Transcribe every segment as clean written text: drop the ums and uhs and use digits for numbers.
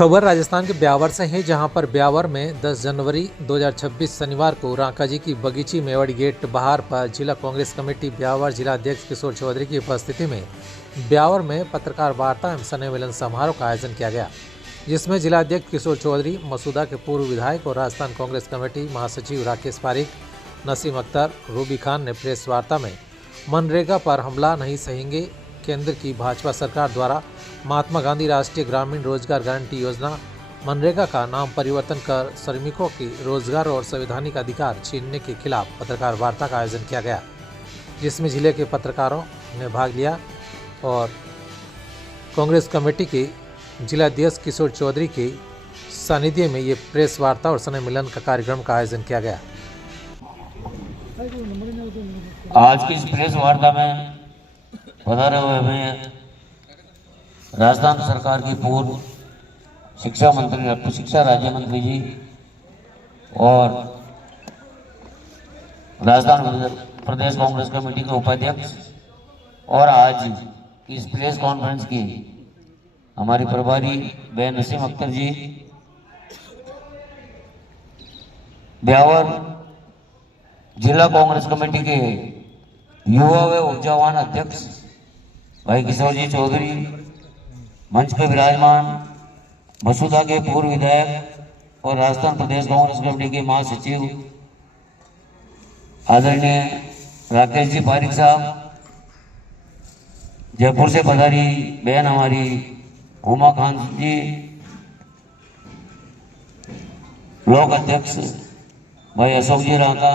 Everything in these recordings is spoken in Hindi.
खबर राजस्थान के ब्यावर से है, जहां पर ब्यावर में 10 जनवरी 2026 शनिवार को रांका जी की बगीची मेवाड़ी गेट बाहर पर जिला कांग्रेस कमेटी ब्यावर जिला अध्यक्ष किशोर चौधरी की उपस्थिति में ब्यावर में पत्रकार वार्ता एवं स्नेह मिलन समारोह का आयोजन किया गया, जिसमें जिला अध्यक्ष किशोर चौधरी, मसूदा के पूर्व विधायक और राजस्थान कांग्रेस कमेटी महासचिव राकेश पारीक, नसीम अख्तर, रूबी खान ने प्रेस वार्ता में मनरेगा पर हमला नहीं सहेंगे, केंद्र की भाजपा सरकार द्वारा महात्मा गांधी राष्ट्रीय ग्रामीण रोजगार गारंटी योजना मनरेगा का नाम परिवर्तन कर श्रमिकों की रोजगार और संवैधानिक अधिकार छीनने के खिलाफ पत्रकार वार्ता का आयोजन किया गया, जिसमें जिले के पत्रकारों ने भाग लिया और कांग्रेस कमेटी के जिला अध्यक्ष किशोर चौधरी के सानिध्य में ये प्रेस वार्ता और स्नेह मिलन का कार्यक्रम का आयोजन किया गया। आज की इस प्रेस वार्ता में पधारे हुए हमें राजस्थान सरकार की पूर्व शिक्षा मंत्री, उच्च शिक्षा राज्य मंत्री जी और राजस्थान प्रदेश कांग्रेस कमेटी के उपाध्यक्ष और आज की इस प्रेस कॉन्फ्रेंस की हमारी प्रभारी बहन नसीम अख्तर जी, ब्यावर जिला कांग्रेस कमेटी के युवा व ऊर्जावान अध्यक्ष भाई किशोर जी चौधरी, मंच पर विराजमान मसूदा के पूर्व विधायक और राजस्थान प्रदेश कांग्रेस कमेटी के महासचिव आदरणीय राकेश जी पारीक साहब, जयपुर से पधारी बहन हमारी उमा खान जी, ब्लॉक अध्यक्ष भाई अशोक जी रांका,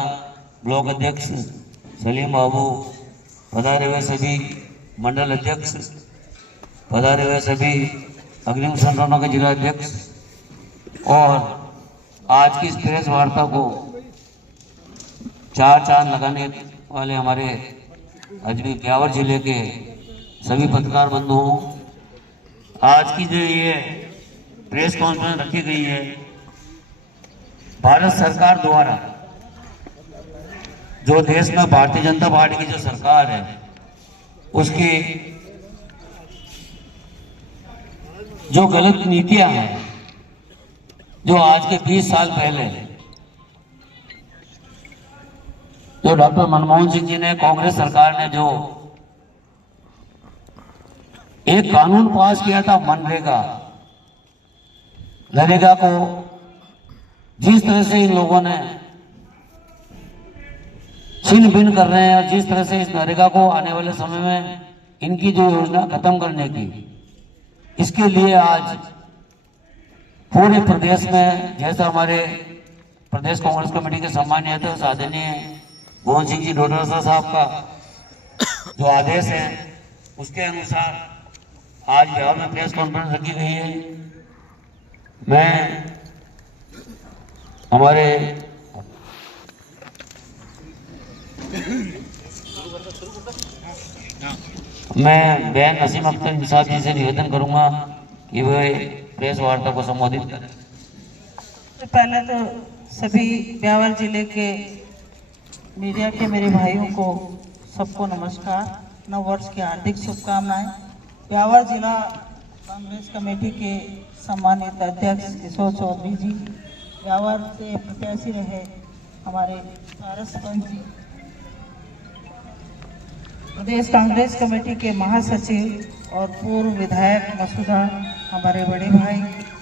ब्लॉक अध्यक्ष सलीम बाबू, पधारे हुए सभी मंडल अध्यक्ष, पधारे हुए सभी अग्रिम संगठनों के जिला अध्यक्ष और आज की इस प्रेस वार्ता को चार चांद लगाने वाले हमारे अजमेर ब्यावर जिले के सभी पत्रकार बंधुओं, आज की जो ये प्रेस कॉन्फ्रेंस रखी गई है भारत सरकार द्वारा, जो देश में भारतीय जनता पार्टी की जो सरकार है उसकी जो गलत नीतियां हैं, जो आज के 20 साल पहले जो डॉक्टर मनमोहन सिंह जी ने, कांग्रेस सरकार ने जो एक कानून पास किया था नरेगा को जिस तरह से इन लोगों ने छीन भिन कर रहे हैं और जिस तरह से इस नरेगा को आने वाले समय में इनकी जो योजना खत्म करने की, इसके लिए आज पूरे प्रदेश में, जैसा हमारे प्रदेश कांग्रेस कमेटी के सम्मानीय अध्यक्ष आदरणीय मोहन सिंह जी डोडरसा साहब का जो आदेश है उसके अनुसार आज बिहार में प्रेस कॉन्फ्रेंस रखी गई है। मैं बहन नसीम अख्तर निसाद जी से निवेदन करूंगा कि वे प्रेस वार्ता को संबोधित करें। तो पहले तो सभी ब्यावर जिले के मीडिया के मेरे भाइयों को सबको नमस्कार, नव वर्ष की हार्दिक शुभकामनाएं। ब्यावर जिला कांग्रेस कमेटी के सम्मानित अध्यक्ष किशोर चौधरी जी, ब्यावर से प्रत्याशी रहे हमारे पारस जी, प्रदेश कांग्रेस कमेटी के महासचिव और पूर्व विधायक मसूदा हमारे बड़े भाई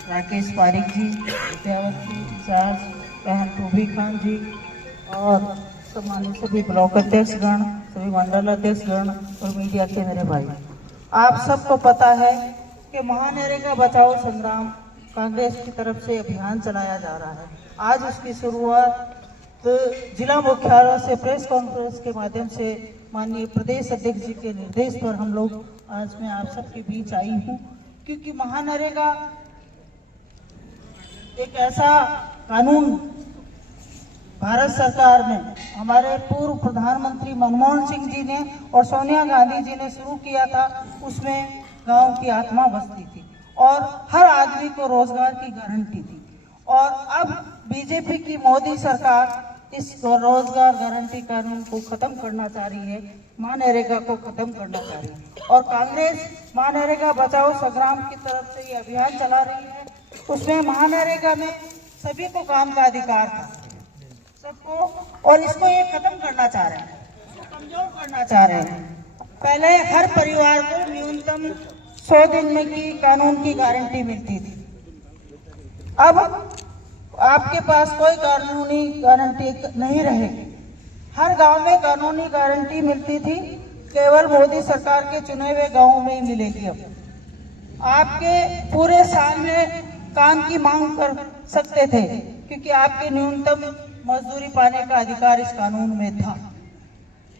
राकेश पारीक जी, ब्यावर की इंचार्ज बहन रूबी खान जी और सम्मानित सभी ब्लॉक अध्यक्ष गण, सभी मंडल अध्यक्ष गण और मीडिया के मेरे भाई, आप सबको पता है कि महानरेगा बचाओ संग्राम कांग्रेस की तरफ से अभियान चलाया जा रहा है। आज उसकी शुरुआत तो जिला मुख्यालय से प्रेस कॉन्फ्रेंस के माध्यम से माननीय प्रदेश अध्यक्ष जी के निर्देश पर हम लोग आज मैं आप सबके बीच आई हूँ, क्योंकि महानरेगा एक ऐसा कानून भारत सरकार ने, हमारे पूर्व प्रधानमंत्री मनमोहन सिंह जी ने और सोनिया गांधी जी ने शुरू किया था। उसमें गांव की आत्मा बसती थी और हर आदमी को रोजगार की गारंटी थी, और अब बीजेपी की मोदी सरकार इस रोजगार गारंटी कानून को खत्म करना चाह रही है, मनरेगा को खत्म करना चाह रही है और कांग्रेस मनरेगा बचाओ संग्राम की तरफ से ये अभियान चला रही है। उसमें महानरेगा में सभी को काम का अधिकार था सबको, और इसको ये खत्म करना चाह रहे हैं, इसको कमजोर करना चाह रहे हैं। पहले हर परिवार को न्यूनतम 100 दिन में की कानून की गारंटी मिलती थी। अब आपके पास कोई कानूनी गारंटी नहीं रहेगी। हर गांव में कानूनी गारंटी मिलती थी, केवल मोदी सरकार के चुने हुए गांवों में ही मिलेगी। अब आपके पूरे साल में काम की मांग कर सकते थे, क्योंकि आपके न्यूनतम मजदूरी पाने का अधिकार इस कानून में था।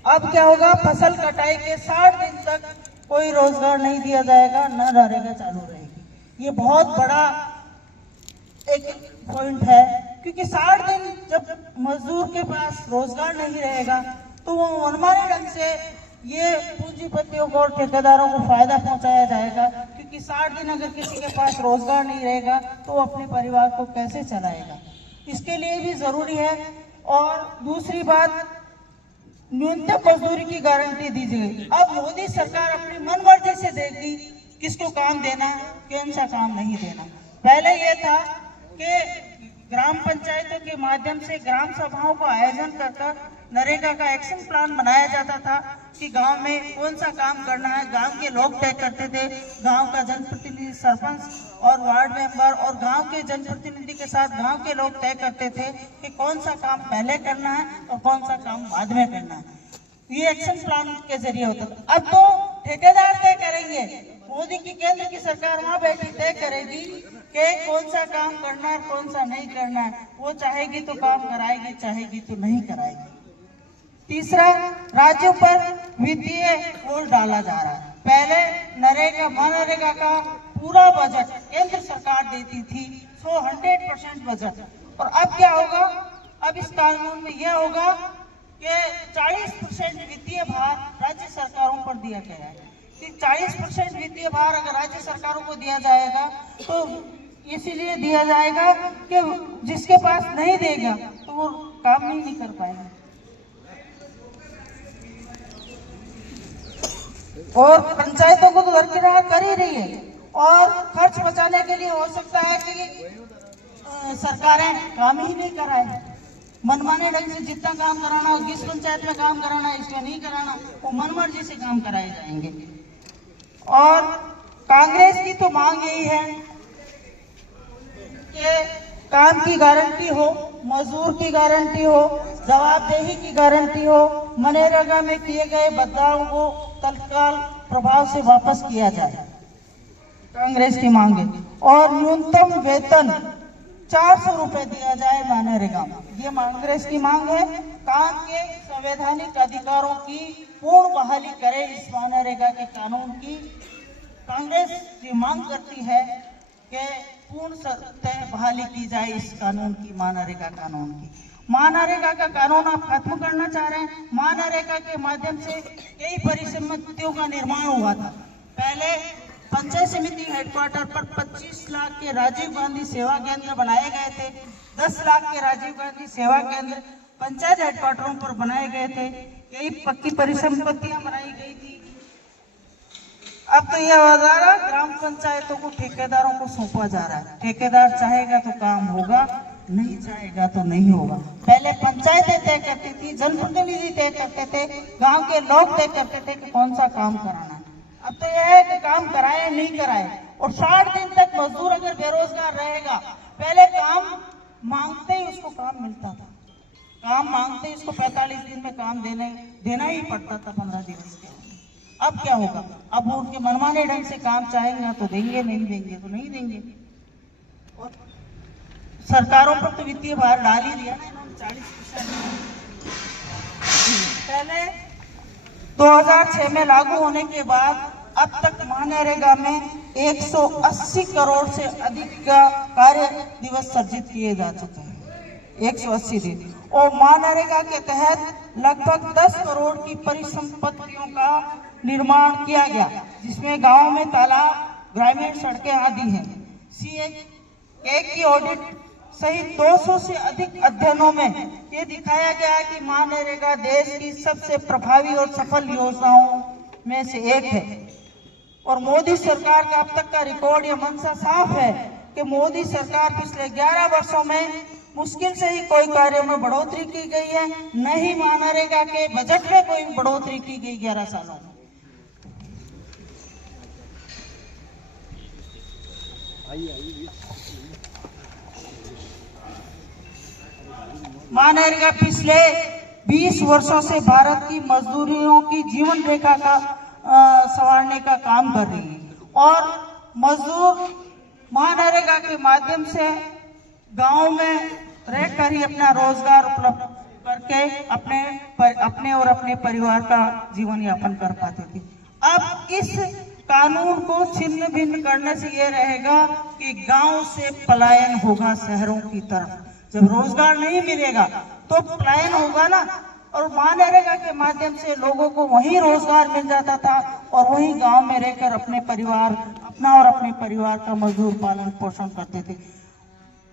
अब क्या होगा, फसल कटाई के 60 दिन तक कोई रोजगार नहीं दिया जाएगा, न नरेगा चालू रहेगी। ये बहुत बड़ा एक पॉइंट है, क्योंकि 60 दिन जब मजदूर के पास रोजगार नहीं रहेगा तो वो मनमाने ढंग से ये पूंजीपतियों को और ठेकेदारों को फायदा पहुंचाया जाएगा, क्योंकि 60 दिन अगर किसी के पास रोजगार नहीं रहेगा तो वो अपने परिवार को कैसे चलाएगा। इसके लिए भी जरूरी है। और दूसरी बात, न्यूनतम मजदूरी की गारंटी दी गई। अब मोदी सरकार अपनी मनमर्जी से देगी किसको काम देना है, कौन सा काम नहीं देना। पहले ये था कि ग्राम पंचायतों के माध्यम से ग्राम सभाओं का आयोजन कर नरेगा का एक्शन प्लान बनाया जाता था कि गांव में कौन सा काम करना है, गांव के लोग तय करते थे। गांव का जनप्रतिनिधि, सरपंच और वार्ड मेंबर और गांव के जनप्रतिनिधि के साथ गांव के लोग तय करते थे कि कौन सा काम पहले करना है और कौन सा काम बाद में करना है। ये एक्शन प्लान के जरिए होता था। अब तो ठेकेदार तय करेंगे, मोदी की केंद्र की सरकार वहां बैठी तय करेगी कि कौन सा काम करना है, कौन सा नहीं करना है। वो चाहेगी तो काम कराएगी, चाहेगी तो नहीं कराएगी। तीसरा, राज्यों पर वित्तीय बोझ डाला जा रहा है। पहले नरेगा, मनरेगा का पूरा बजट केंद्र सरकार देती थी, 100% बजट। और अब क्या होगा, अब इस कानून में यह होगा कि 40% वित्तीय भार राज्य सरकारों पर दिया गया है। कि 40% वित्तीय भार अगर राज्य सरकारों को दिया जाएगा तो इसीलिए दिया जाएगा कि जिसके पास नहीं देगा तो वो काम ही नहीं कर पाएगा। और पंचायतों को तो दरकिनार कर ही रही है, और खर्च बचाने के लिए हो सकता है कि सरकारें काम ही नहीं कराए। मनमाने ढंग से जितना काम कराना हो, जिस पंचायत में काम कराना है, इसमें नहीं कराना, वो मनमर्जी से काम कराए जाएंगे। और कांग्रेस की तो मांग यही है कि काम की गारंटी हो, मजदूर की गारंटी हो, जवाबदेही की गारंटी हो, मनरेगा में किए गए बदलाव को तत्काल प्रभाव से वापस किया जाए, कांग्रेस की मांग है। और न्यूनतम वेतन 400 रुपए दिया जाए मनरेगा में, ये कांग्रेस की मांग है। काम के संवैधानिक अधिकारों की पूर्ण बहाली करे इस मनरेगा के कानून की। कांग्रेस ये मांग करती है कि पूर्ण सतह बहाली की जाए इस कानून की, मनरेगा कानून की। मनरेगा का कानून आप खत्म करना चाह रहे हैं। मनरेगा के माध्यम से कई परिसम्पत्तियों का निर्माण हुआ था। पहले पंचायत समिति हेडक्वार्टर पर 25 लाख के राजीव गांधी सेवा केंद्र बनाए गए थे। 10 लाख के राजीव गांधी सेवा केंद्र पंचायत हेडक्वार्टरों पर बनाए गए थे। कई पक्की परिसंपत्तियां बनाई गई थी। अब तो यह वजारा ग्राम पंचायतों को ठेकेदारों को सौंपा जा रहा है। ठेकेदार चाहेगा तो काम होगा, नहीं चाहेगा तो नहीं होगा। पहले पंचायतें तय करती थी, जनप्रतिनिधि तय करते थे, गांव के लोग तय करते थे कि कौन सा काम कराना है। अब तो यह है कि काम कराए नहीं कराए। और 60 दिन तक मजदूर अगर बेरोजगार रहेगा, पहले काम मांगते ही उसको काम मिलता था, काम मांगते ही उसको 45 दिन में काम देना ही पड़ता था 15 दिवस के। अब क्या होगा, अब वो उनके मनमाने ढंग से काम चाहेंगे तो देंगे, नहीं देंगे तो नहीं देंगे। और सरकारों पर तो वित्तीय भार डाल ही दिया ना इन्होंने 40%। पहले 2006 में लागू होने के बाद अब तक मनरेगा में 180 करोड़ से अधिक का कार्य दिवस सर्जित किए जा चुके हैं, 180 दिन। और मनरेगा के तहत लगभग 10 करोड़ की परिसंपत्तियों का निर्माण किया गया, जिसमें गांव में तालाब, ग्रामीण सड़कें आदि हैं। CA की ऑडिट सहित 200 से अधिक अध्ययनों में ये दिखाया गया कि मनरेगा देश की सबसे प्रभावी और सफल योजनाओं में से एक है। और मोदी सरकार का अब तक का रिकॉर्ड या मंशा साफ है कि मोदी सरकार पिछले 11 वर्षों में मुश्किल से ही कोई कार्यों में बढ़ोतरी की गई है, न ही मनरेगा के बजट में कोई बढ़ोतरी की गई 11 सालों में। मनरेगा पिछले 20 वर्षों से भारत की मजदूरों की जीवन रेखा का संवारने का काम कर रही है और मजदूर मनरेगा के माध्यम से गांव में रहकर ही अपना रोजगार उपलब्ध करके अपने और अपने परिवार का जीवन यापन कर पाते थे। अब इस कानून को छिन्न भिन्न करने से ये रहेगा कि गांव से पलायन होगा शहरों की तरफ। जब रोजगार नहीं मिलेगा तो पलायन होगा ना, और मनरेगा के माध्यम से लोगों को वही रोजगार मिल जाता था और वही गांव में रहकर अपना और अपने परिवार का मजदूर पालन पोषण करते थे।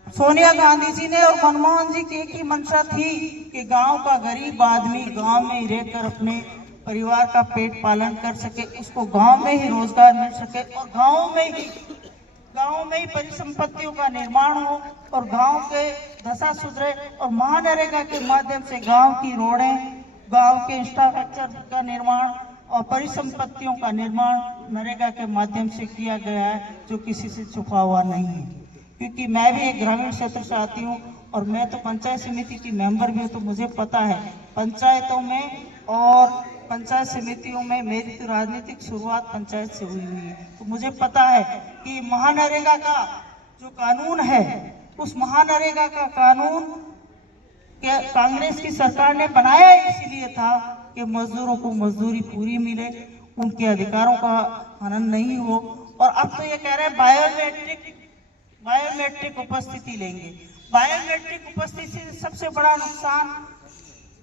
सोनिया गांधी जी ने और मनमोहन जी की एक ही मंशा थी कि गांव का गरीब आदमी गांव में ही रहकर अपने परिवार का पेट पालन कर सके, उसको गांव में ही रोजगार मिल सके और गांव में ही परिसंपत्तियों का निर्माण हो और गांव के दशा सुधरे। और मनरेगा के माध्यम से गांव की रोडें, गांव के इंफ्रास्ट्रक्चर का निर्माण और परिसंपत्तियों का निर्माण नरेगा के माध्यम से किया गया है, जो किसी से छुपा हुआ नहीं है। क्योंकि मैं भी एक ग्रामीण क्षेत्र से आती हूँ और मैं तो पंचायत समिति की मेंबर भी हूँ, तो मुझे पता है पंचायतों में और पंचायत समितियों में मेरी तो राजनीतिक शुरुआत पंचायत से हुई है। तो मुझे पता है कि मनरेगा का जो कानून है, उस मनरेगा का कानून कांग्रेस की सरकार ने बनाया इसीलिए था कि मजदूरों को मजदूरी पूरी मिले, उनके अधिकारों का हनन नहीं हो। और अब तो ये कह रहे हैं बायोमेट्रिक उपस्थिति लेंगे। बायोमेट्रिक उपस्थिति से सबसे बड़ा नुकसान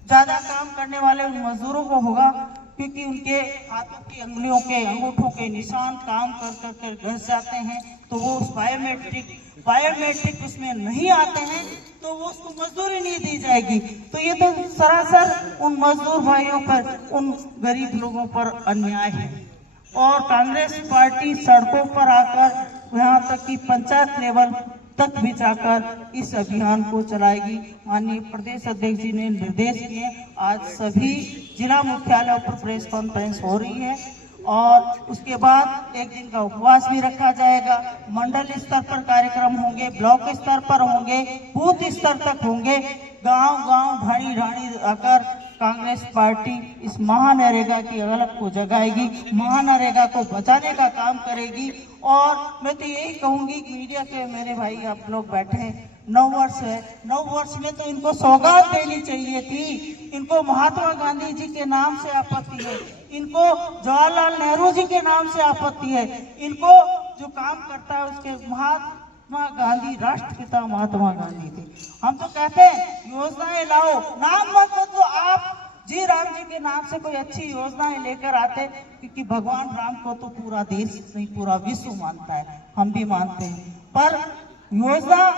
ज्यादा काम करने वाले उन मजदूरों को होगा, क्योंकि उनके हाथों की अंगुलियों के अंगूठों के निशान काम कर कर घस जाते हैं। तो वो उस बायोमेट्रिक उसमें नहीं आते हैं तो वो उसको मजदूरी नहीं दी जाएगी। तो ये तो सरासर उन मजदूर भाइयों पर, उन गरीब लोगों पर अन्याय है। और कांग्रेस पार्टी सड़कों पर आकर यहाँ तक कि पंचायत लेवल तक भी जाकर इस अभियान को चलाएगी। माननीय प्रदेश अध्यक्ष जी ने निर्देश दिए, आज सभी जिला मुख्यालयों पर प्रेस कॉन्फ्रेंस हो रही है और उसके बाद एक दिन का उपवास भी रखा जाएगा। मंडल स्तर पर कार्यक्रम होंगे, ब्लॉक स्तर पर होंगे, बूथ स्तर तक होंगे। गांव ढाणी ढाणी आकर कांग्रेस पार्टी इस मनरेगा की अलग को जगाएगी, मनरेगा को बचाने का काम करेगी। और मैं तो यही कहूंगी कि मीडिया के मेरे भाई आप लोग बैठे हैं, 9 वर्ष है, 9 वर्ष में तो इनको सौगात देनी चाहिए थी। इनको महात्मा गांधी जी के नाम से आपत्ति है, इनको जवाहरलाल नेहरू जी के नाम से आपत्ति है, इनको जो काम करता है उसके महात्मा गांधी, राष्ट्रपिता महात्मा गांधी थे। हम तो कहते हैं योजनाएं लाओ, नाम मत बदलो। आप जी राम जी के नाम से कोई अच्छी योजनाएं लेकर आते, क्योंकि भगवान राम को तो पूरा देश नहीं पूरा विश्व मानता है, हम भी मानते हैं। पर योजना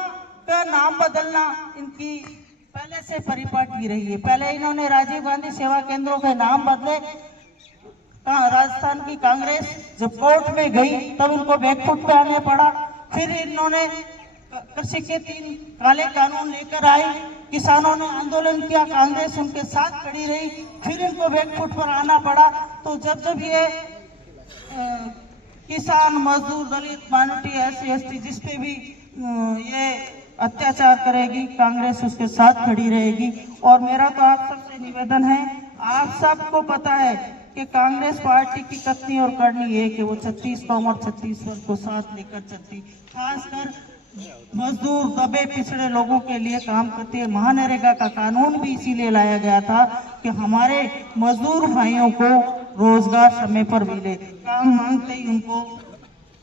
का नाम बदलना इनकी पहले से परिपाटी रही है। पहले इन्होंने राजीव गांधी सेवा केंद्रों के नाम बदले। राजस्थान की कांग्रेस जब कोर्ट में गई तब इनको बैकफुट पे आने पड़ा। फिर इन्होंने कृषि के 3 काले कानून लेकर आई, किसानों ने आंदोलन किया, कांग्रेस उनके साथ खड़ी रही, फिर इनको बैकफुट पर आना पड़ा। तो जब ये किसान, मजदूर, दलित, माइनॉरिटी, SC ST जिस पे भी ये अत्याचार करेगी, कांग्रेस उसके साथ खड़ी रहेगी। और मेरा तो आप सबसे निवेदन है, आप सबको पता है कि कांग्रेस पार्टी की कथनी और करनी है कि वो 36 कौम और 36 वर्ग को साथ लेकर चलती, खासकर मजदूर, दबे पिछड़े लोगों के लिए काम करती है। मनरेगा का कानून भी इसीलिए लाया गया था कि हमारे मजदूर भाइयों को रोजगार समय पर मिले, काम मांगते ही उनको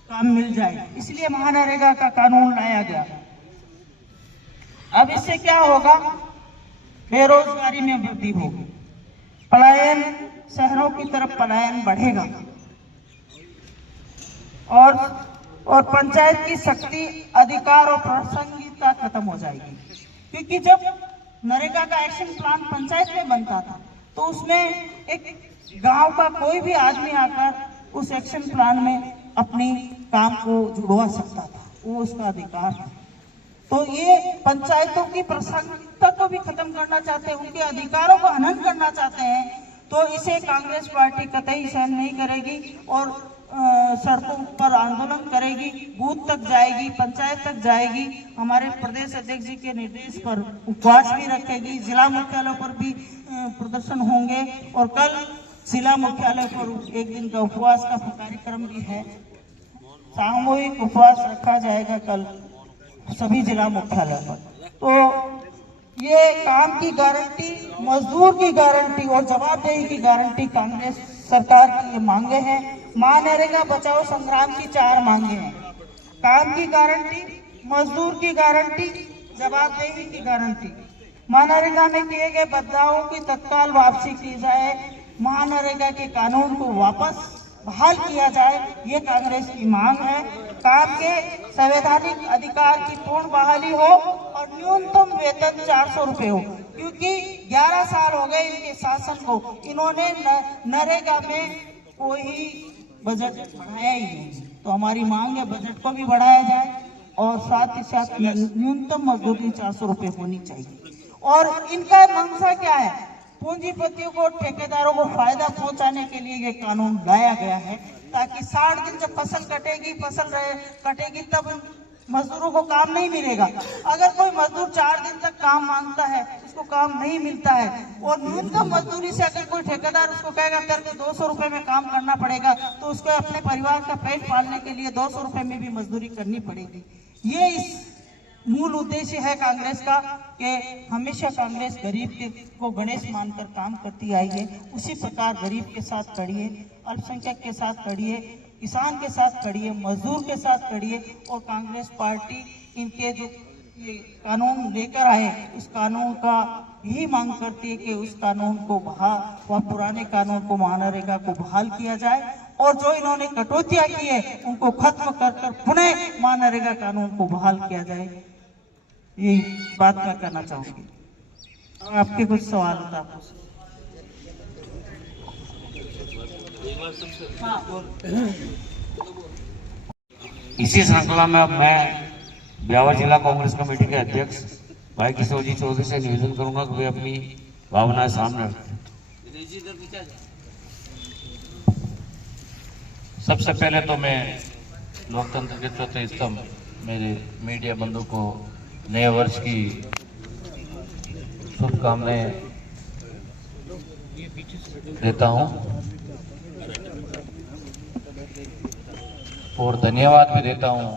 काम मिल जाए, इसलिए मनरेगा का कानून लाया गया। अब इससे क्या होगा? बेरोजगारी में वृद्धि होगी, पलायन, शहरों की तरफ पलायन बढ़ेगा और पंचायत की शक्ति, अधिकार और प्रासंगिकता खत्म हो जाएगी। क्योंकि जब नरेगा का एक्शन प्लान पंचायत में बनता था तो उसमें एक गांव का कोई भी आदमी आकर उस एक्शन प्लान में अपनी काम को जुड़वा सकता था, वो उसका अधिकार है। तो ये पंचायतों की प्रासंगिकता को भी खत्म करना चाहते हैं, उनके अधिकारों को हनन करना चाहते हैं। तो इसे कांग्रेस पार्टी कतई सहन नहीं करेगी और सड़कों पर आंदोलन करेगी, बूथ तक जाएगी, पंचायत तक जाएगी। हमारे प्रदेश अध्यक्ष जी के निर्देश पर उपवास भी रखेगी, जिला मुख्यालयों पर भी प्रदर्शन होंगे और कल जिला मुख्यालय पर एक दिन का उपवास का कार्यक्रम भी है। सामूहिक उपवास रखा जाएगा कल सभी जिला मुख्यालय पर। तो ये काम की गारंटी, मजदूर की गारंटी और जवाबदेही की गारंटी कांग्रेस सरकार की ये मांगे हैं। मनरेगा बचाओ संग्राम की 4 मांगे हैं। काम की गारंटी, मजदूर की गारंटी, जवाबदेही की गारंटी। मनरेगा में किए गए बदलावों की तत्काल वापसी की जाए, मनरेगा के कानून को वापस बहाल किया जाए, ये कांग्रेस की मांग है। काम के संवैधानिक अधिकार की पूर्ण बहाली हो और न्यूनतम वेतन 400 रुपए हो, क्योंकि 11 साल हो गए इनके शासन को, इन्होंने नरेगा में कोई बजट बढ़ाया ही नहीं। तो हमारी मांग है बजट को भी बढ़ाया जाए और साथ ही साथ न्यूनतम मजदूरी 400 रुपए होनी चाहिए। और इनका मंशा क्या है? पूंजीपतियों को, ठेकेदारों को फायदा पहुंचाने के लिए ये कानून लाया गया है, ताकि 60 दिन जब फसल कटेगी तब मजदूरों को काम नहीं मिलेगा। अगर कोई मजदूर 4 दिन तक काम मांगता है, उसको काम नहीं मिलता है और न्यूनतम मजदूरी से अगर कोई ठेकेदार उसको कहेगा तेरे को 200 रुपए में काम करना पड़ेगा, तो उसको अपने परिवार का पेट पालने के लिए 200 रुपए में भी मजदूरी करनी पड़ेगी। ये इस मूल उद्देश्य है कांग्रेस का कि हमेशा कांग्रेस गरीब को गणेश मानकर काम करती आई है। उसी प्रकार गरीब के साथ खड़ी है, अल्पसंख्यक के साथ खड़ी है, किसान के साथ खड़ी है, मजदूर के साथ खड़ी है। और कांग्रेस पार्टी इनके जो ये कानून लेकर आए, उस कानून का यही मांग करती है कि उस कानून को पुराने कानून को, मनरेगा को बहाल किया जाए और जो इन्होंने कटौतियां की है उनको खत्म कर पुनः मनरेगा कानून को बहाल किया जाए। यही बात मैं करना चाहूंगी। आपके कुछ सवाल था? इसी श्रृंखला में अब मैं ब्यावर जिला कांग्रेस कमेटी के अध्यक्ष भाई किशोर जी चौधरी से निवेदन करूंगा कि वे अपनी भावनाएं सामने रखें। सबसे पहले तो मैं लोकतंत्र के चौथे स्तंभ मेरे मीडिया बंधु को नए वर्ष की शुभकामनाएं देता हूं और धन्यवाद भी देता हूं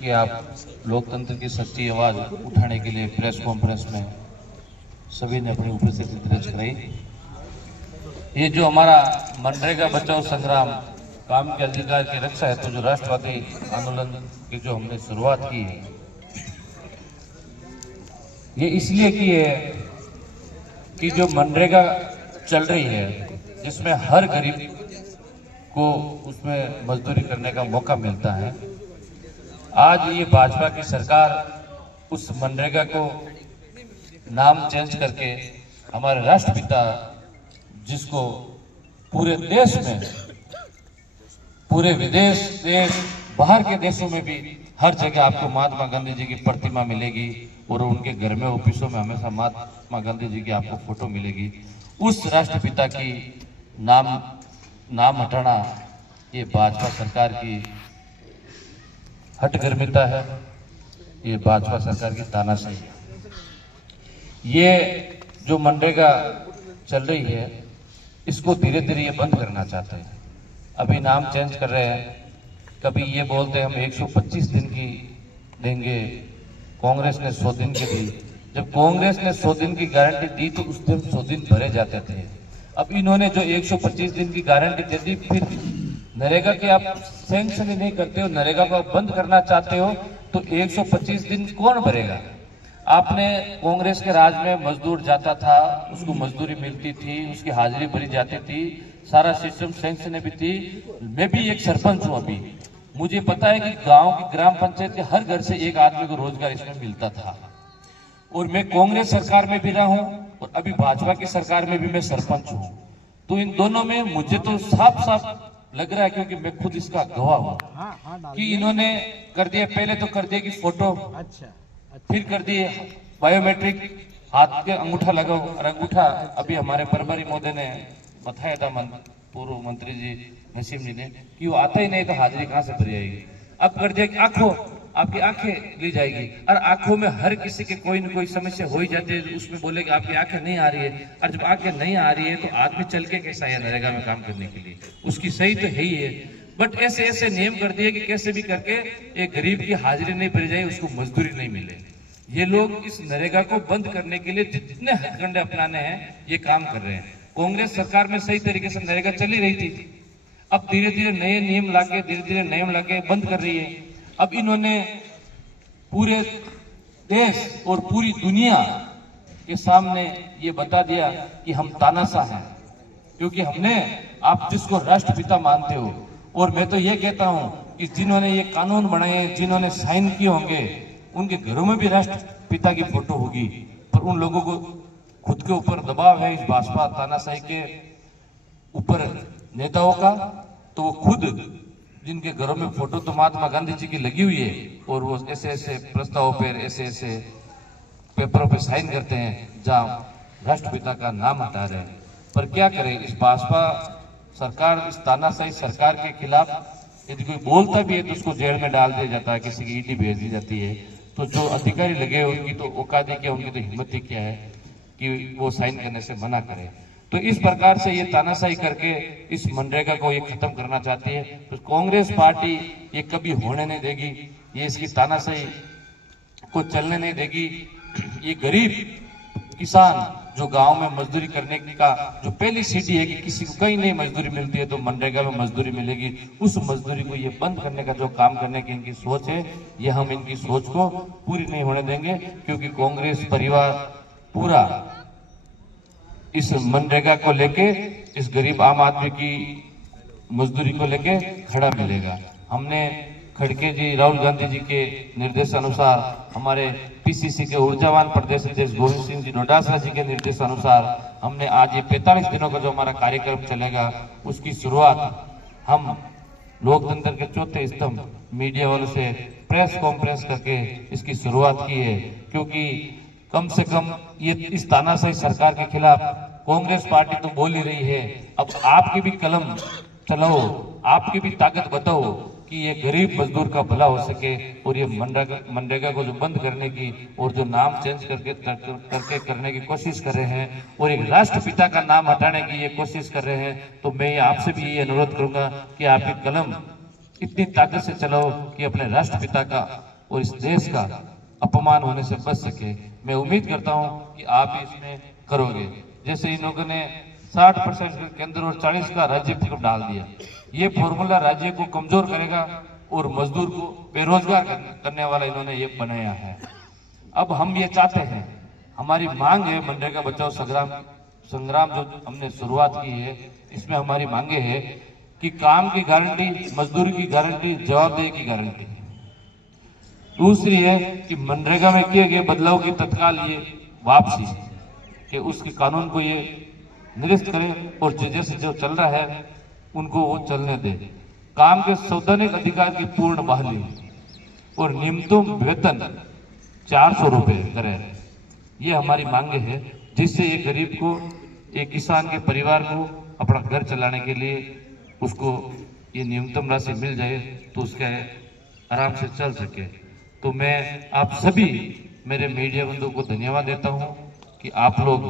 कि आप लोकतंत्र की सच्ची आवाज उठाने के लिए प्रेस कॉन्फ्रेंस में सभी ने अपनी उपस्थिति दर्ज कराई। ये जो हमारा मनरेगा बचाओ संग्राम, काम के अधिकार की रक्षा है, तो जो राष्ट्रवादी आंदोलन की जो हमने शुरुआत की है, ये इसलिए की है कि जो मनरेगा चल रही है जिसमें हर गरीब को उसमें मजदूरी करने का मौका मिलता है, आज ये भाजपा की सरकार उस मनरेगा को नाम चेंज करके हमारे राष्ट्रपिता, जिसको पूरे देश में, पूरे विदेश, देश, बाहर के देशों में भी हर जगह आपको महात्मा गांधी जी की प्रतिमा मिलेगी और उनके घर में, ऑफिसों में हमेशा महात्मा गांधी जी की आपको फोटो मिलेगी। उस राष्ट्रपिता की नाम हटाना ये भाजपा सरकार की हठगर्मिता है, ये भाजपा सरकार की तानाशाही है। ये जो मनरेगा चल रही है इसको धीरे धीरे ये बंद करना चाहते हैं। अभी नाम चेंज कर रहे हैं, कभी ये बोलते हैं हम 125 दिन की देंगे, कांग्रेस ने 100 दिन की दी। जब कांग्रेस ने 100 दिन की गारंटी दी तो उस दिन 100 दिन भरे जाते थे। अब इन्होंने जो 125 दिन की गारंटी दे दी, फिर नरेगा की आप सैंक्शन ही नहीं करते हो, नरेगा को आप बंद करना चाहते हो, तो 125 दिन कौन भरेगा? आपने कांग्रेस के राज में मजदूर जाता था, उसको मजदूरी मिलती थी, उसकी हाजिरी भरी जाती थी, सारा सिस्टम सैंक्शन भी थी। मैं भी एक सरपंच हूँ, अभी मुझे पता है कि गांव की ग्राम पंचायत के हर घर से एक आदमी को रोजगार इसमें मिलता था। और मैं कांग्रेस सरकार में भी रहा हूँ और अभी भाजपा की सरकार में भी मैं सरपंच हूँ, तो इन दोनों में मुझे तो साफ साफ लग रहा है, क्योंकि मैं खुद इसका गवाह हूँ कि इन्होंने कर दिया, पहले तो कर दिया कि फोटो, फिर कर दिए बायोमेट्रिक, हाथ के अंगूठा लगाओ, और अंगूठा अभी हमारे प्रभारी महोदय ने बताया था, पूर्व मंत्री जी नसीम जी ने, कि वो आता ही नहीं तो हाजिरी कहाँ से भरी जाएगी। अब कर दिया कि आंखों, आपकी आंखें ली जाएगी, और आंखों में हर किसी के कोई न कोई समस्या हो ही जाती है, उसमें बोले कि आपकी आंखें नहीं आ रही है, और जब आंखें नहीं आ रही है तो आदमी चल के कैसा है नरेगा में काम करने के लिए, उसकी सही तो है ही है, बट ऐसे ऐसे नियम कर दिए कि कैसे भी करके एक गरीब की हाजिरी नहीं भरी जाए, उसको मजदूरी नहीं मिले। ये लोग इस नरेगा को बंद करने के लिए जितने हथकंडे अपनाने हैं ये काम कर रहे हैं। कांग्रेस सरकार में सही तरीके से नरेगा चली रही थी, अब धीरे धीरे नए नियम लाके, धीरे धीरे नियम लाके बंद कर रही है। अब इन्होंने पूरे देश और पूरी दुनिया के सामने ये बता दिया कि हम तानाशाह हैं, क्योंकि हमने, आप जिसको राष्ट्रपिता मानते हो, और मैं तो ये कहता हूं कि जिन्होंने ये कानून बनाए, जिन्होंने साइन किए होंगे, उनके घरों में भी राष्ट्रपिता की फोटो होगी, पर उन लोगों को खुद के ऊपर दबाव है इस भाजपा तानाशाही के ऊपर नेताओं का, तो वो खुद जिनके घरों में फोटो तो महात्मा गांधी जी की लगी हुई है, और वो ऐसे ऐसे प्रस्तावों पर, ऐसे ऐसे पेपरों पे साइन करते हैं जहां राष्ट्रपिता का नाम हटा रहे हैं। पर क्या करें, इस भाजपा सरकार, इस तानाशाही सरकार के खिलाफ यदि कोई बोलता भी है तो उसको जेल में डाल दिया जाता है, किसी की ईडी भेज दी जाती है। तो जो अधिकारी लगे उनकी तो औकात ही क्या, उनकी तो हिम्मत ही क्या है कि वो साइन करने से मना करें। तो इस प्रकार से ये तानाशाही करके इस मनरेगा को ये खत्म करना चाहती है। तो कांग्रेस पार्टी ये कभी होने नहीं देगी, ये इसकी तानाशाही को चलने नहीं देगी। ये गरीब किसान जो गांव में मजदूरी करने का जो पहली सीढ़ी है कि किसी को कहीं नहीं मजदूरी मिलती है तो मनरेगा में मजदूरी मिलेगी, उस मजदूरी को ये बंद करने का जो काम करने की इनकी सोच है, ये हम इनकी सोच को पूरी नहीं होने देंगे, क्योंकि कांग्रेस परिवार पूरा इस मनरेगा को लेके, इस गरीब आम आदमी की मजदूरी को लेके खड़ा मिलेगा। हमने खड़गे जी, राहुल गांधी जी के निर्देशानुसार, हमारे पीसीसी के ऊर्जावान प्रदेश अध्यक्ष गोविंद सिंह जी डोडासरा जी के निर्देशानुसार हमने आज ये 45 दिनों का जो हमारा कार्यक्रम चलेगा, उसकी शुरुआत हम लोकतंत्र के चौथे स्तंभ मीडिया वालों से प्रेस कॉन्फ्रेंस करके इसकी शुरुआत की है। क्योंकि कम से कम ये इस तानाशाही सरकार के खिलाफ कांग्रेस पार्टी तो बोल ही रही है, अब आपकी भी कलम चलाओ, आपकी भी ताकत बताओ कि ये गरीब मजदूर का भला हो सके, और ये मनरेगा को जो बंद करने की और जो नाम चेंज करके करने की कोशिश कर रहे हैं, और एक राष्ट्रपिता का नाम हटाने की ये कोशिश कर रहे हैं। तो मैं ये आपसे भी ये अनुरोध करूंगा कि आपकी कलम इतनी ताकत से चलाओ कि अपने राष्ट्रपिता का और इस देश का अपमान होने से बच सके। मैं उम्मीद करता हूं कि आप इसमें करोगे। जैसे इन लोगों ने 60% केंद्र और 40 का राज्य को डाल दिया, ये फॉर्मूला राज्य को कमजोर करेगा और मजदूर को बेरोजगार करने वाला इन्होंने ये बनाया है। अब हम ये चाहते हैं, हमारी मांग है, मनरेगा बचाओ संग्राम जो हमने शुरुआत की है, इसमें हमारी मांगे है कि काम की गारंटी, मजदूरी की गारंटी, जवाबदेही की गारंटी। दूसरी है कि मनरेगा में किए गए बदलाव की तत्काल ये वापसी, कि उसके कानून को ये निरस्त करें और जैसे जो चल रहा है उनको वो चलने दे। काम के संवैधानिक अधिकार की पूर्ण बहाली और न्यूनतम वेतन 400 रुपए करें, ये हमारी मांगे है, जिससे ये गरीब को, एक किसान के परिवार को अपना घर चलाने के लिए उसको ये न्यूनतम राशि मिल जाए तो उसका आराम से चल सके। तो मैं आप सभी मेरे मीडिया बंधुओं को धन्यवाद देता हूं कि आप लोग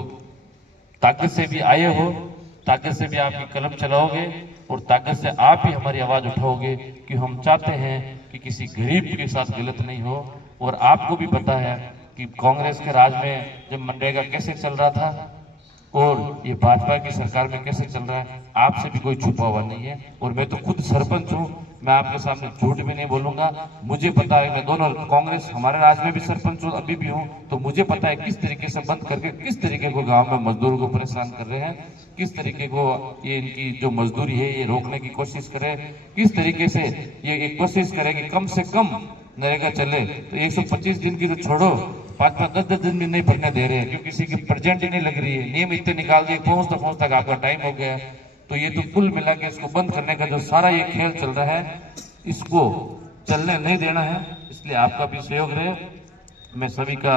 ताकत से भी आए हो, ताकत से भी आपकी कलम चलाओगे और ताकत से आप ही हमारी आवाज उठाओगे, कि हम चाहते हैं कि किसी गरीब के साथ गलत नहीं हो। और आपको भी पता है कि कांग्रेस के राज में जब मनरेगा कैसे चल रहा था और ये भाजपा की सरकार में कैसे चल रहा है, आपसे भी कोई छुपा हुआ नहीं है। और मैं तो खुद सरपंच हूँ, मैं आपके सामने झूठ भी नहीं बोलूंगा। मुझे पता है, मैं दोनों कांग्रेस हमारे राज्य में भी सरपंच हूँ, अभी भी हूँ, तो मुझे पता है किस तरीके से बंद करके किस तरीके को गांव में मजदूरों को परेशान कर रहे हैं, किस तरीके को ये इनकी जो मजदूरी है ये रोकने की कोशिश करे, किस तरीके से ये एक कोशिश करे कि कम से कम नरेगा चले। तो 125 दिन की तो छोड़ो, 5-5, 10-10 दिन भी नहीं भरने दे रहे हैं, क्योंकि किसी की प्रेजेंट ही नहीं लग रही है। नियम इतने निकाल दिए, पहुंचता आपका टाइम हो गया। तो ये तो कुल मिला के इसको बंद करने का जो सारा ये खेल चल रहा है, इसको चलने नहीं देना है। इसलिए आपका भी सहयोग रहे। मैं सभी का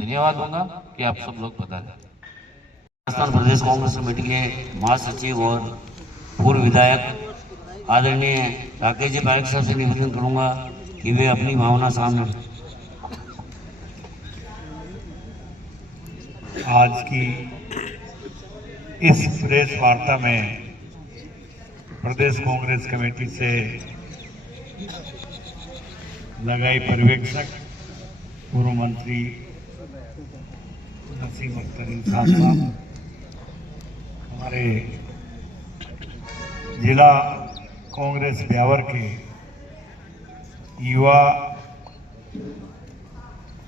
धन्यवाद दूंगा कि आप सब लोग बता दें। राजस्थान प्रदेश कांग्रेस कमेटी के महासचिव और पूर्व विधायक आदरणीय राकेश जी पारिक साहब से निवेदन करूंगा कि वे अपनी भावना सामने। आज की इस प्रेस वार्ता में प्रदेश कांग्रेस कमेटी से लगाई पर्यवेक्षक पूर्व मंत्री नसीम अख्तर इंसान साहब, हमारे जिला कांग्रेस ब्यावर के युवा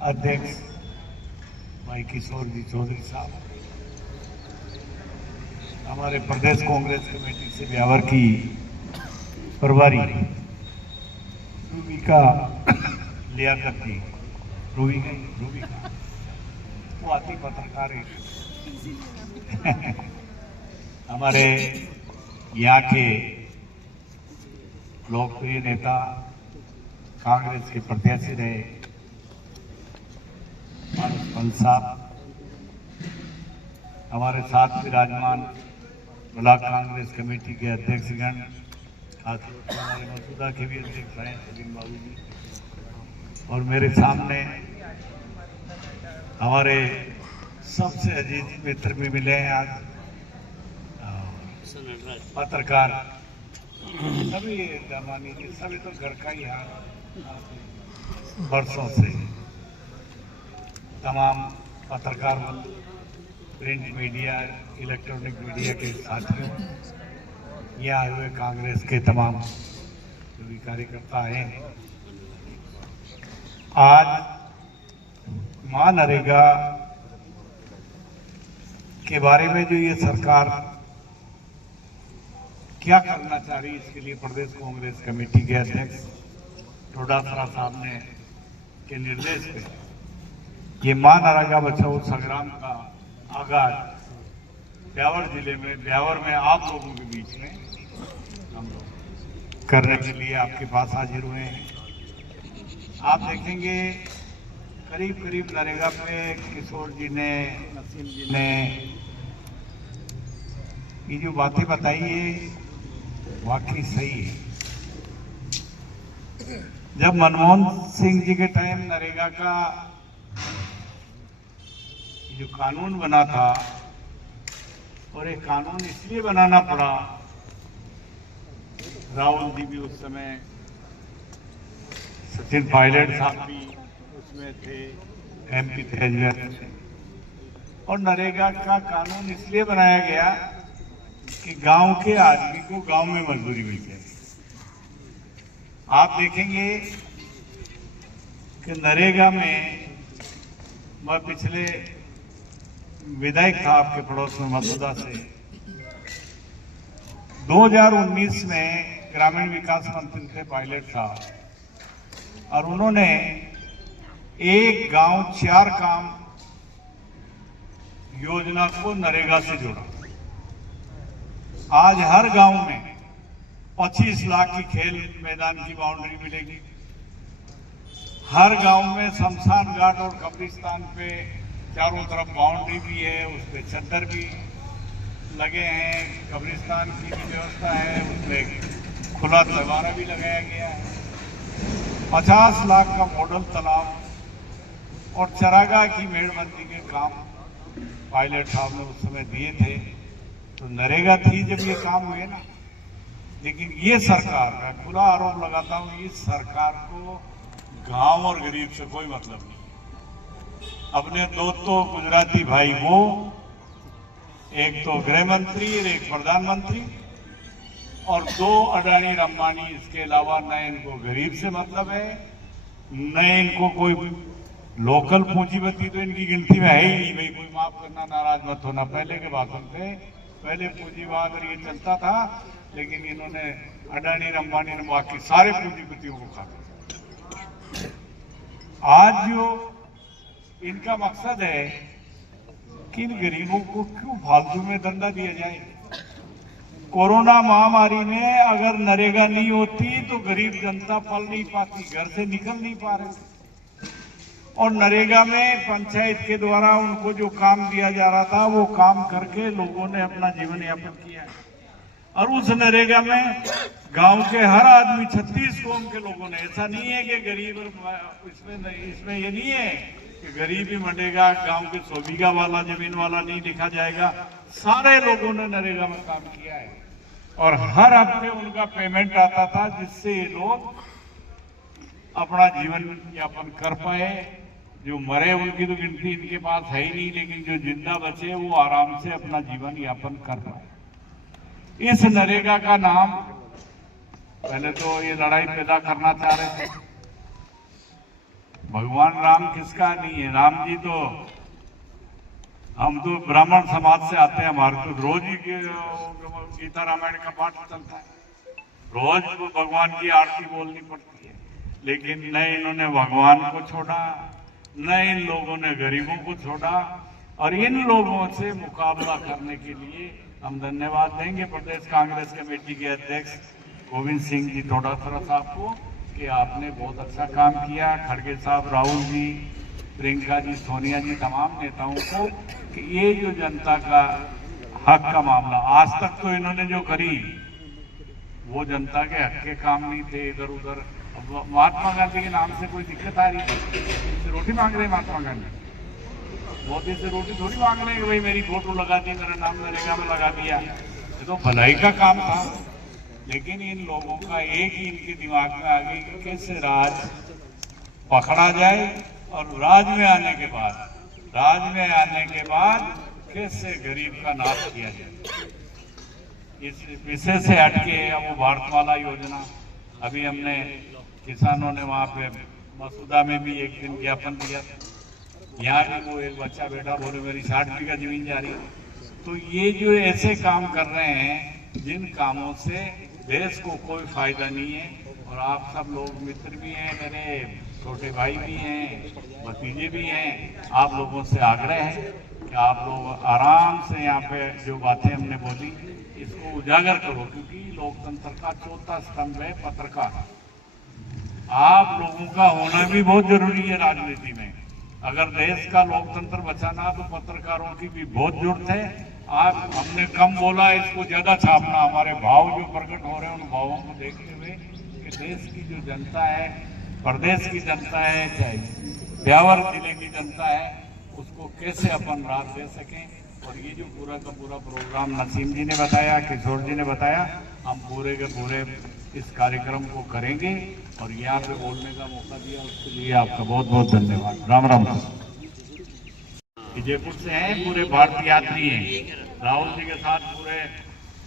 अध्यक्ष भाई किशोर जी चौधरी साहब, हमारे प्रदेश कांग्रेस कमेटी से ब्यावर की प्रभारी रूबिका लियाकत जी, रूबिका वो आती पत्रकार है हमारे यहाँ के लोकप्रिय नेता, कांग्रेस के प्रत्याशी रहे पंत साहब, हमारे साथ विराजमान ब्लॉक कांग्रेस कमेटी के अध्यक्षगण, खासतौर पर हमारे मसूदा के भी अध्यक्ष हैं सलीम बाबू जी, और मेरे सामने हमारे सबसे अजीज मित्र भी मिले हैं आज, पत्रकार सभी दामानी जी, सभी तो घर का ही हाल वर्षों से, तमाम पत्रकार बंधु, प्रिंट मीडिया, इलेक्ट्रॉनिक मीडिया के साथियों, यहाँ आए हुए कांग्रेस के तमाम जो भी कार्यकर्ता आए हैं। आज मनरेगा के बारे में जो ये सरकार क्या करना चाह रही है, इसके लिए प्रदेश कांग्रेस कमेटी के अध्यक्ष डोडासरा साहब ने के निर्देश पे ये मनरेगा बचाओ संग्राम का आगाज ब्यावर जिले में, ब्यावर में आप लोगों के बीच में हम लोग करने के लिए आपके पास हाजिर हुए हैं। आप देखेंगे करीब करीब नरेगा पे किशोर जी ने, नसीम जी ने ये जो बातें बताई है वाकई सही है। जब मनमोहन सिंह जी के टाइम नरेगा का जो कानून बना था, और एक कानून इसलिए बनाना पड़ा, राहुल जी भी उस समय, सचिन पायलट साहब भी उसमें थे, MP थे, और नरेगा का कानून इसलिए बनाया गया कि गांव के आदमी को गांव में मजदूरी मिल जाए। आप देखेंगे कि नरेगा में, मैं पिछले विधायक था आपके पड़ोस में मसूदा से, 2019 में ग्रामीण विकास मंत्री थे पायलट साहब, और उन्होंने एक गांव 4 काम योजना को नरेगा से जोड़ा। आज हर गांव में 25 लाख की खेल मैदान की बाउंड्री मिलेगी। हर गांव में शमशान घाट और कब्रिस्तान पे चारों तरफ बाउंड्री भी है, उस पर चद्दर भी लगे हैं, कब्रिस्तान की भी व्यवस्था है, उसमें खुला दरबारा भी लगाया गया है। 50 लाख का मॉडल तालाब और चरागाह की मेड़बंदी के काम पायलट साहब ने उस समय दिए थे। तो नरेगा थी जब ये काम हुए ना, लेकिन ये सरकार का खुला आरोप लगाता हूँ, इस सरकार को गांव और गरीब से कोई मतलब नहीं। अपने दो तो गुजराती भाई वो, एक तो गृह मंत्री और एक प्रधानमंत्री, और 2 अडानी अंबानी, इसके अलावा न इनको गरीब से मतलब है, न इनको कोई लोकल पूंजीपति तो इनकी गिनती में है ही नहीं। भाई कोई माफ करना, नाराज मत होना, पहले के भाषण पे पहले पूंजीवाद और ये चलता था, लेकिन इन्होंने अडानी अंबानी ने बाकी सारे पूंजीपतियों को खा लिया। आज जो इनका मकसद है कि इन गरीबों को क्यों फालतू में धंधा दिया जाए, कोरोना महामारी में अगर नरेगा नहीं होती तो गरीब जनता पल नहीं पाती, घर से निकल नहीं पा रहे। और नरेगा में पंचायत के द्वारा उनको जो काम दिया जा रहा था वो काम करके लोगों ने अपना जीवन यापन किया है। और उस नरेगा में गांव के हर आदमी 36 कौम के लोगों ने, ऐसा नहीं है कि गरीब, इसमें ये नहीं है कि गरीब ही मंडेगा, गांव के 100 बीघा वाला जमीन वाला नहीं लिखा जाएगा। सारे लोगों ने नरेगा में काम किया है और हर हफ्ते उनका पेमेंट आता था, जिससे ये लोग अपना जीवन यापन कर पाए। जो मरे उनकी तो गिनती इनके पास है ही नहीं, लेकिन जो जिंदा बचे वो आराम से अपना जीवन यापन कर पाए। इस नरेगा का नाम, पहले तो ये लड़ाई पैदा करना चाह रहे थे, भगवान राम किसका नहीं है, राम जी तो, हम तो ब्राह्मण समाज से आते हैं, हमारे तो रोज ही गीता रामायण का पाठ चलता है, रोज भगवान की आरती बोलनी पड़ती है। लेकिन न इन्होंने भगवान को छोड़ा, न इन लोगों ने गरीबों को छोड़ा। और इन लोगों से मुकाबला करने के लिए हम धन्यवाद देंगे प्रदेश कांग्रेस कमेटी के अध्यक्ष गोविंद सिंह जी डोटासरा साहब को कि आपने बहुत अच्छा काम किया। खड़गे साहब, राहुल जी, प्रियंका जी, सोनिया जी, तमाम नेताओं को कि ये जो जनता का हक का मामला, आज तक तो इन्होंने जो करी वो जनता के हक के काम नहीं थे। इधर उधर महात्मा गांधी के नाम से कोई दिक्कत आ रही थी, रोटी मांग रहे महात्मा गांधी, मोदी से रोटी थोड़ी मांग रहे हैं कि भाई मेरी फोटो लगा दी, मेरा नाम नरेगा में लगा दिया। ये तो भलाई का काम था। लेकिन इन लोगों का एक ही इनके दिमाग में आ गई कि कैसे राज पकड़ा जाए और राज में आने के बाद कैसे गरीब का नाश किया जाए। इस विषय से हटके वो भारतमाला योजना, अभी हमने किसानों ने वहाँ पे मसूदा में भी एक दिन ज्ञापन दिया, यहाँ भी वो एक बच्चा बेटा बोले मेरी 60 बीघा जमीन जा रही है। तो ये जो ऐसे काम कर रहे हैं जिन कामों से देश को कोई फायदा नहीं है। और आप सब लोग मित्र भी हैं, मेरे छोटे भाई भी हैं, भतीजे भी हैं, आप लोगों से आग्रह है कि आप लोग आराम से यहाँ पे जो बातें हमने बोली इसको उजागर करो, क्योंकि लोकतंत्र का चौथा स्तंभ है पत्रकार। आप लोगों का होना भी बहुत जरूरी है राजनीति में। अगर देश का लोकतंत्र बचाना तो पत्रकारों की भी बहुत जरूरत है। आज हमने कम बोला, इसको ज्यादा छापना, हमारे भाव जो प्रकट हो रहे हैं उन भावों को देखते हुए कि देश की जो जनता है, प्रदेश की जनता है, चाहे ब्यावर जिले की जनता है, उसको कैसे अपन राहत दे सकें। और ये जो पूरा का पूरा प्रोग्राम नसीम जी ने बताया, किशोर जी ने बताया, हम पूरे के पूरे इस कार्यक्रम को करेंगे। और यहाँ पे बोलने का मौका दिया उसके लिए आपका बहुत बहुत धन्यवाद। राम राम। जयपुर से हैं, पूरे भारत यात्री हैं, राहुल जी के साथ पूरे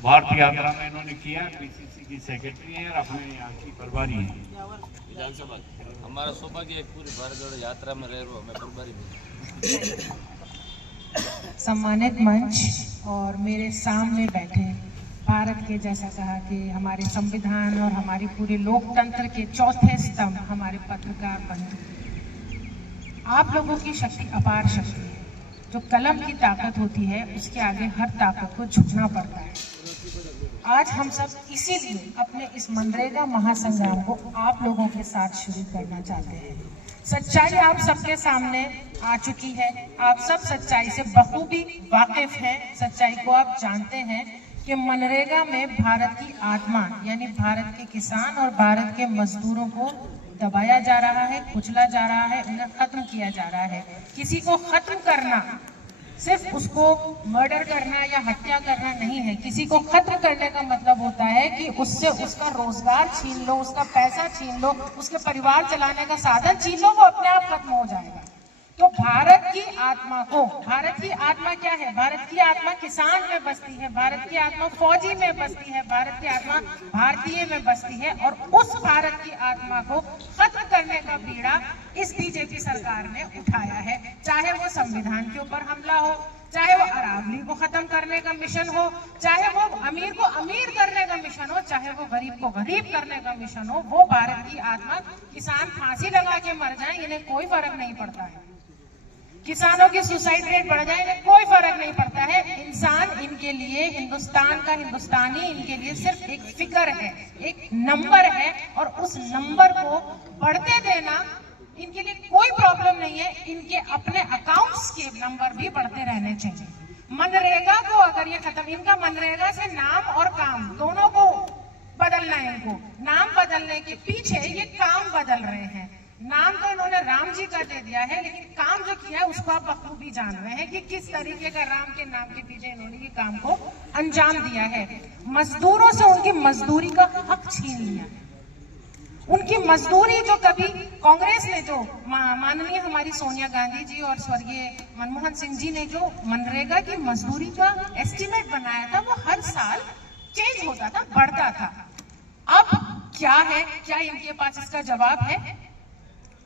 भारत यात्रा में इन्होंने किया, पीसीसी की सेक्रेटरी हैं और अपने यहाँ की प्रभारी हैं। विधानसभा हमारा सौभाग्य है, पूरी भारत यात्रा में रह रहा, मैं प्रभारी। सम्मानित मंच और मेरे सामने बैठे भारत के, जैसा कहा कि हमारे संविधान और हमारी पूरे लोकतंत्र के चौथे स्तंभ हमारे पत्रकार बंधु, आप लोगों की शक्ति अपार शक्ति है। जो कलम की ताकत होती है उसके आगे हर ताकत को झुकना पड़ता है। आज हम सब इसीलिए अपने इस मनरेगा महासंग्राम को आप लोगों के साथ शुरू करना चाहते हैं। सच्चाई आप सबके सामने आ चुकी है, आप सब सच्चाई से बखूबी वाकिफ हैं, सच्चाई को आप जानते हैं कि मनरेगा में भारत की आत्मा यानी भारत के किसान और भारत के मजदूरों को दबाया जा रहा है, कुचला जा रहा है, उन्हें खत्म किया जा रहा है। किसी को खत्म करना सिर्फ उसको मर्डर करना या हत्या करना नहीं है। किसी को खत्म करने का मतलब होता है कि उससे उसका रोजगार छीन लो, उसका पैसा छीन लो, उसके परिवार चलाने का साधन छीन लो, वो अपने आप खत्म हो जाएगा। तो भारत की आत्मा को, भारत की आत्मा क्या है? भारत की आत्मा किसान में बसती है, भारत की आत्मा फौजी में बसती है, भारत की आत्मा भारतीय में बसती है। और उस भारत की आत्मा को खत्म करने का बीड़ा इस बीजेपी सरकार ने उठाया है। चाहे वो संविधान के ऊपर हमला हो, चाहे वो अरावली को खत्म करने का मिशन हो, चाहे वो अमीर को अमीर करने का मिशन हो, चाहे वो गरीब को गरीब करने का मिशन हो, वो भारत की आत्मा, किसान फांसी लगा के मर जाए इन्हें कोई फर्क नहीं पड़ता है, किसानों की सुसाइड रेट बढ़ जाए इन्हें कोई फर्क नहीं पड़ता है। इंसान इनके इनके लिए हिंदुस्तान का हिंदुस्तानी इनके लिए सिर्फ एक फिगर है, एक नंबर है, और उस नंबर को बढ़ते देना इनके लिए कोई प्रॉब्लम नहीं है। इनके अपने अकाउंट्स के नंबर भी बढ़ते रहने चाहिए। मनरेगा को अगर ये खत्म, इनका मनरेगा से नाम और काम दोनों को बदलना है। इनको नाम बदलने के पीछे ये काम बदल रहे हैं। नाम तो इन्होंने राम जी का दे दिया है, लेकिन काम जो किया है उसको आप बखूबी जान रहे हैं कि किस तरीके का राम के नाम के पीछे इन्होंने ये काम को अंजाम दिया है। मजदूरों से उनकी मजदूरी का हक छीन लिया। उनकी मजदूरी जो कभी कांग्रेस ने, जो माननीय हमारी सोनिया गांधी जी और स्वर्गीय मनमोहन सिंह जी ने जो मनरेगा की मजदूरी का एस्टीमेट बनाया था, वो हर साल चेंज होता था, बढ़ता था। अब क्या है, क्या इनके पास इसका जवाब है?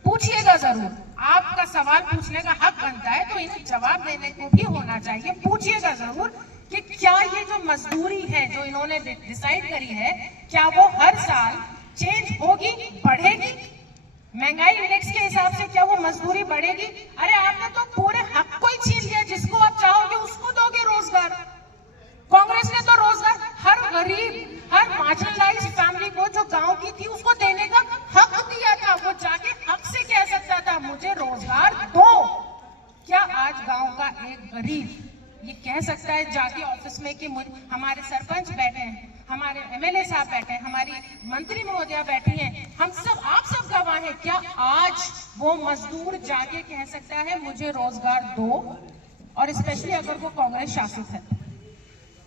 पूछिएगा जरूर। आपका सवाल पूछने का हक बनता है, तो इन्हें जवाब देने को भी होना चाहिए। पूछिएगा जरूर कि क्या ये जो मजदूरी है जो इन्होंने डिसाइड करी है, क्या वो हर साल चेंज होगी, बढ़ेगी? महंगाई इंडेक्स के हिसाब से क्या वो मजदूरी बढ़ेगी? अरे आपने तो पूरे हक को ही छीन लिया। जिसको आप चाहोगे उसको दोगे रोजगार। कांग्रेस ने तो रोजगार हर गरीब, हर मार्जिनलाइज्ड फैमिली को जो गांव की थी उसको देने का हक दिया था। वो जाके हक से कह सकता था मुझे रोजगार दो। क्या आज गांव का एक गरीब ये कह सकता है जाके ऑफिस में कि हमारे सरपंच बैठे हैं, हमारे एमएलए साहब बैठे हैं, हमारी मंत्री महोदया बैठी हैं, हम सब, आप सब गवाह हैं? क्या आज वो मजदूर जाके कह सकता है मुझे रोजगार दो? और स्पेशली अगर वो कांग्रेस शासित है,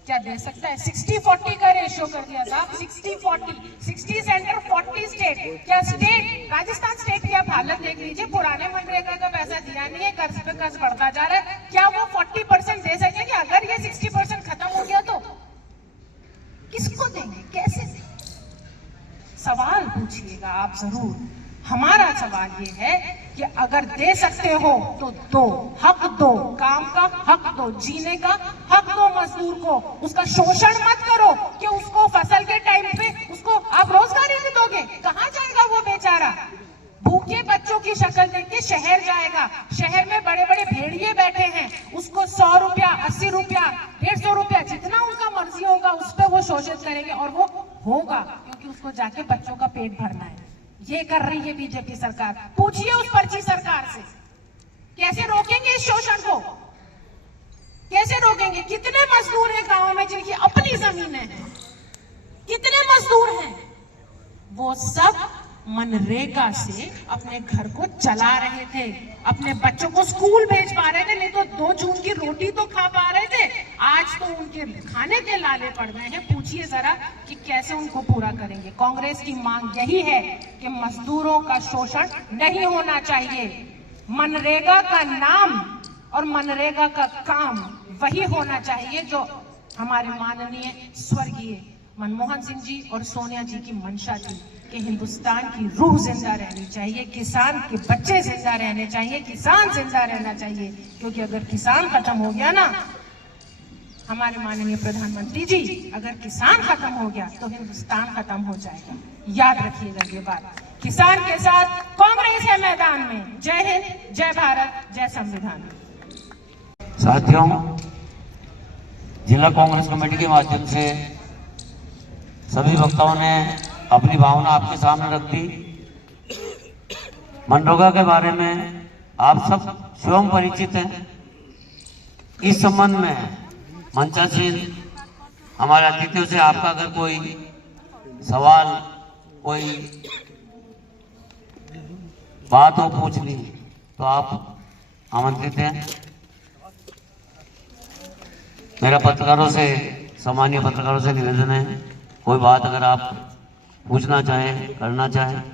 क्या दे सकता है? 60-40 का रेशियो कर दिया साहब, 60-40, 60 सेंटर 40 स्टेट। क्या स्टेट, राजस्थान स्टेट की आप हालत देख लीजिए, पुराने मनरेगा का पैसा दिया नहीं है, कर्ज पे कर्ज बढ़ता जा रहा है। क्या वो 40% दे सकेंगे? अगर ये 60% खत्म हो गया तो किसको देंगे, कैसे देंगे? सवाल पूछिएगा आप जरूर। हमारा सवाल ये है कि अगर दे सकते हो तो दो, हक दो, काम का हक दो, जीने का हक दो मजदूर को। उसका शोषण मत करो कि उसको फसल के टाइम पे उसको आप रोजगार ही नहीं दोगे। कहाँ जाएगा वो बेचारा? भूखे बच्चों की शक्ल देख के शहर जाएगा। शहर में बड़े बड़े भेड़िए बैठे हैं, उसको 100 रुपया, 80 रुपया, 150 रुपया, जितना उनका मर्जी होगा उस पर वो शोषित करेंगे। और वो होगा क्योंकि उसको जाके बच्चों का पेट भरना है। ये कर रही है बीजेपी सरकार। पूछिए उस पर्ची सरकार से, कैसे रोकेंगे इस शोषण को? कैसे रोकेंगे? कितने मजदूर हैं गांव में जिनकी अपनी जमीनें हैं? कितने मजदूर हैं? वो सब मनरेगा से अपने घर को चला रहे थे, अपने बच्चों को स्कूल भेज पा रहे थे, नहीं तो 2 जून की रोटी तो खा पा रहे थे। आज तो उनके खाने के लाले पड़ गए हैं। पूछिए जरा कि कैसे उनको पूरा करेंगे। कांग्रेस की मांग यही है कि मजदूरों का शोषण नहीं होना चाहिए। मनरेगा का नाम और मनरेगा का काम वही होना चाहिए जो हमारे माननीय स्वर्गीय मनमोहन सिंह जी और सोनिया जी की मंशा थी कि हिंदुस्तान की रूह जिंदा रहनी चाहिए, किसान के बच्चे जिंदा रहने चाहिए, किसान जिंदा रहना चाहिए। क्योंकि अगर किसान खत्म हो गया ना, हमारे माननीय प्रधानमंत्री जी, अगर किसान खत्म हो गया तो हिंदुस्तान खत्म हो जाएगा। याद रखिएगा ये बात। किसान के साथ कांग्रेस है मैदान में। जय हिंद, जय भारत, जय संविधान। साथियों, जिला कांग्रेस कमेटी के माध्यम से सभी वक्ताओं ने अपनी भावना आपके सामने रख दी। मनरेगा के बारे में आप सब स्वयं परिचित हैं। इस संबंध में मंचासीन हमारे अतिथियों से आपका अगर कोई सवाल, कोई बात हो पूछनी तो आप आमंत्रित हैं। मेरा पत्रकारों से, सामान्य पत्रकारों से निवेदन है, कोई बात अगर आप पूछना चाहें, करना चाहें